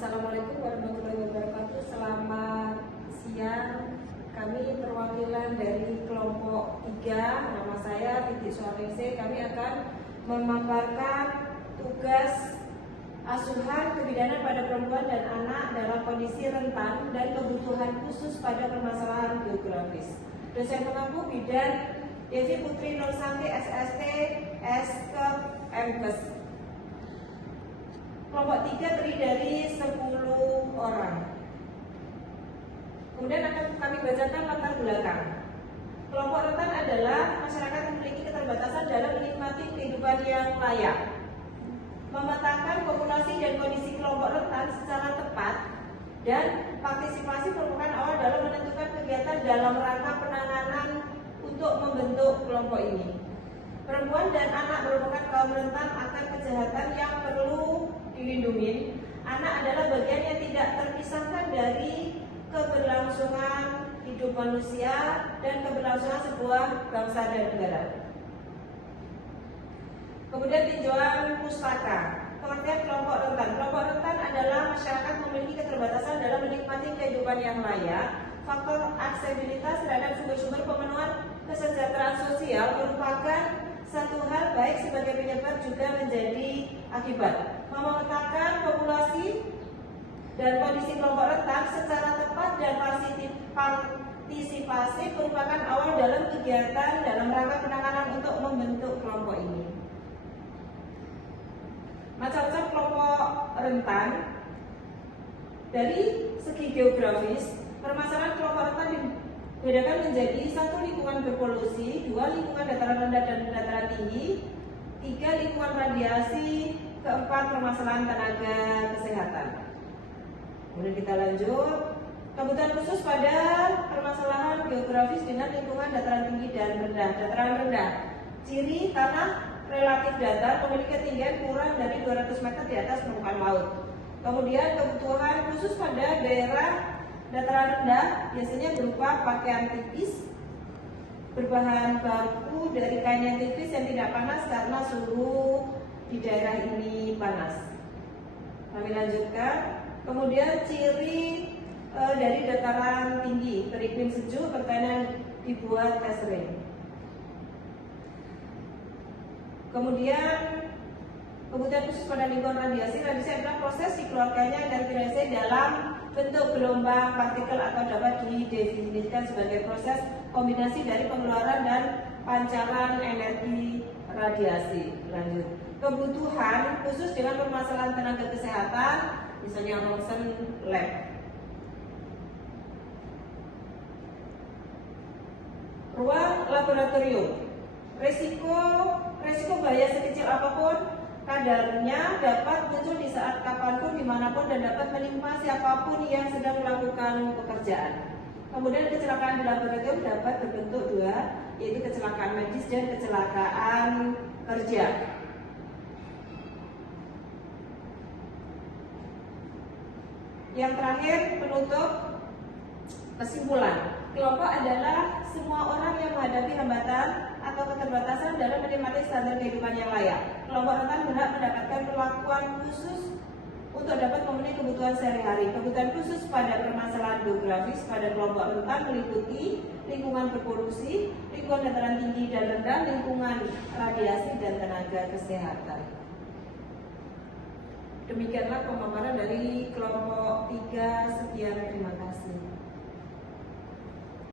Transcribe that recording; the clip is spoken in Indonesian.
Assalamualaikum warahmatullahi wabarakatuh. Selamat siang. Kami perwakilan dari kelompok 3. Nama saya Titik Suarese. Kami akan memaparkan tugas asuhan kebidanan pada perempuan dan anak dalam kondisi rentan dan kebutuhan khusus pada permasalahan geografis. Dosen pengampu bidan Devi Putri Nur Santi SST Skep MKes. Kelompok 3 terdiri dari 10 orang. Kemudian akan kami bacakan latar belakang. Kelompok rentan adalah masyarakat yang memiliki keterbatasan dalam menikmati kehidupan yang layak. Memetakan populasi dan kondisi kelompok rentan secara tepat dan partisipasi merupakan awal dalam menentukan kegiatan dalam rangka penanganan untuk membentuk kelompok ini. Perempuan dan anak merupakan kaum rentan akan kejahatan yang perlu dilindungi. Anak adalah bagian yang tidak terpisahkan dari keberlangsungan hidup manusia dan keberlangsungan sebuah bangsa dan negara. Kemudian tinjauan pustaka. Pengertian kelompok rentan. Kelompok rentan adalah masyarakat memiliki keterbatasan dalam menikmati kehidupan yang layak. Faktor aksesibilitas terhadap sumber-sumber pemenuhan kesejahteraan sosial merupakan satu hal baik sebagai penyebab juga menjadi akibat. Memetakan populasi dan kondisi kelompok rentan secara tepat dan partisipasi merupakan awal dalam kegiatan dalam rangka penanganan untuk membentuk kelompok ini. Macam-macam kelompok rentan. Dari segi geografis, permasalahan kelompok rentan dibedakan menjadi 1. Lingkungan berpolusi, 2. Lingkungan dataran rendah dan dataran tinggi, 3. Lingkungan radiasi, 4. Permasalahan tenaga kesehatan. Kemudian kita lanjut, kebutuhan khusus pada permasalahan geografis dengan lingkungan dataran tinggi dan rendah. Dataran rendah, ciri tanah relatif datar memiliki ketinggian kurang dari 200 meter di atas permukaan laut. Kemudian kebutuhan khusus pada daerah dataran rendah biasanya berupa pakaian tipis berbahan baku dari kain yang tipis yang tidak panas karena suhu di daerah ini panas. Kami lanjutkan. Kemudian ciri dari dataran tinggi, beriklim sejuk, pertanian dibuat kering. Kemudian kebutuhan khusus pada lingkungan radiasi. Radiasi adalah proses dikeluarkannya energi radiasi dalam bentuk gelombang partikel atau dapat didefinisikan sebagai proses kombinasi dari pengeluaran dan pancaran energi radiasi. Lanjut. Kebutuhan khusus dengan permasalahan tenaga kesehatan, misalnya ronsen lab. Ruang laboratorium. Resiko bahaya sekecil apapun kadarnya dapat muncul di saat kapanpun, dimanapun, dan dapat menimpa siapapun yang sedang melakukan pekerjaan. Kemudian kecelakaan di laboratorium dapat berbentuk 2, yaitu kecelakaan medis dan kecelakaan kerja. Yang terakhir, penutup kesimpulan. Kelompok adalah semua orang yang menghadapi hambatan atau keterbatasan dalam menikmati standar kehidupan yang layak. Kelompok rentan berhak mendapatkan perlakuan khusus untuk dapat memenuhi kebutuhan sehari-hari. Kebutuhan khusus pada permasalahan geografis pada kelompok rentan meliputi lingkungan berpolusi, lingkungan dataran tinggi dan rendah, lingkungan radiasi, dan tenaga kesehatan. Demikianlah pemaparan dari kelompok 3. Sekian, terima kasih.